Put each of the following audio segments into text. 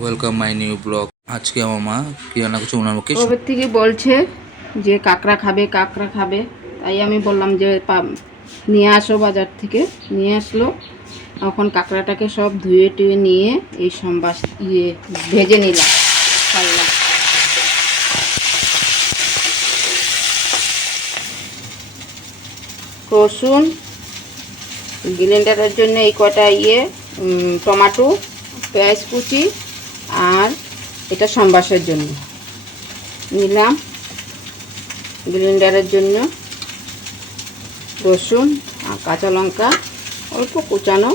Welcome my new blog আজকে আমার মা কি রান্না করছে ওনার মুখে? কবে থেকে বলছে যে কাঁকড়া খাবে কাঁকড়া খাবে। তাই আমি বললাম যে নিয়ে আসো বাজার থেকে। নিয়ে আসলো। এখন কাঁকড়াটাকে সব ধুয়ে টুয়ে নিয়ে এই সম্বাস ইয়ে ভেজে নিলাম। ছাড়লাম রসুন গ্রিলেন্ডারের জন্য এই কটা ইয়ে টমাটো, পেঁয়াজ কুচি আর এটা সম্বাসের জন্য। নিলাম গ্রিলেন্ডারের জন্য রসুন আর কাঁচা লঙ্কা, অল্প কুচানো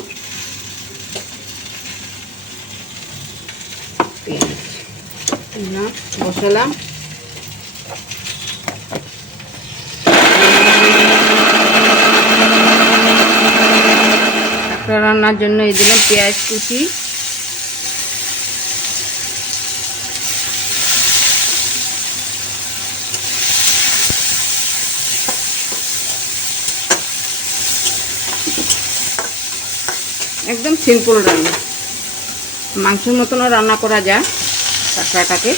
পেঁয়াজ। বসালাম। রান্নার জন্য এই দিলাম পেঁয়াজ কুচি। একদম সিম্পল রান্না। মাংসের মতনও রান্না করা যায় কাঁকড়াটাকে।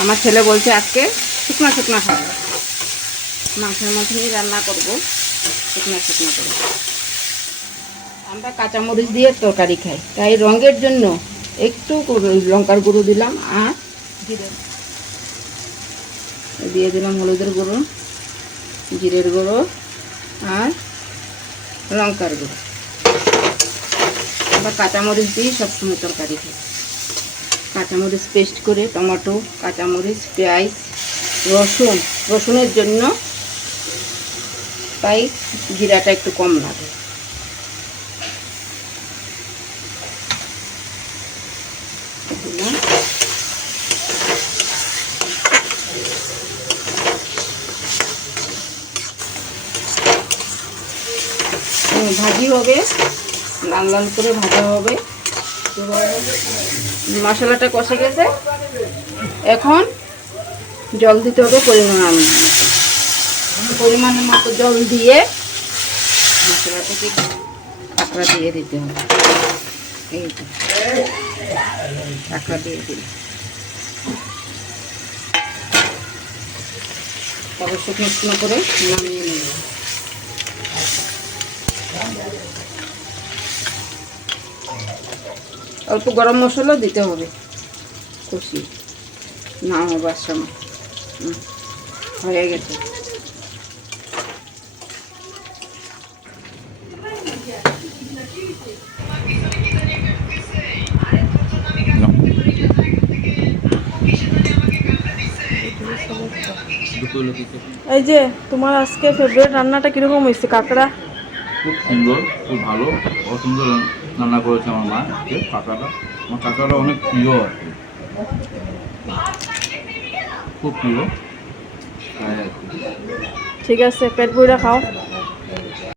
আমার ছেলে বলছে আজকে শুকনা শুকনা খাব। মাংসের মতনই রান্না করব, শুকনা শুকনা করে। আমরা কাঁচামরিচ দিয়ে তরকারি খাই। তাই রঙের জন্য একটু লঙ্কার গুঁড়ো দিলাম আর জিরে। দিয়ে দিলাম হলুদের গুঁড়ো, জিরের গুঁড়ো আর লঙ্কার গুঁড়ো। আবার কাঁচামরিচ দিয়ে সবসময় তরকারি খাই। কাঁচামরিচ পেস্ট করে টমেটো, কাঁচামরিচ, পেঁয়াজ, রসুন, রসুনের জন্য তাই জিরাটা একটু কম লাগে। ভাজি হবে। লাল লাল করে ভাজা হবে। মশলাটা কষে গেছে। এখন জল দিতে হবে পরিমাণ পরিমাণের মতো জল দিয়ে মশলাটাকে কাঁকড়া দিয়ে দিতে হবে। কাঁকড়া দিয়ে দিই তারপর শুকনো শুকনো করে নামিয়ে নেব। অল্প গরম মশলা দিতে হবে। কষি। নামাবার সময় হয়ে গেছে। এই যে তোমার আজকে ফেভারিট রান্নাটা কীরকম হয়েছে কাঁকড়া? খুব সুন্দর খুব ভালো অত সুন্দর রান্না করেছে আমার মা। কাকাটা। আমার কাকাটা অনেক প্রিয় আর কি। খুব প্রিয়। ঠিক আছে, পেট বইরা খাও।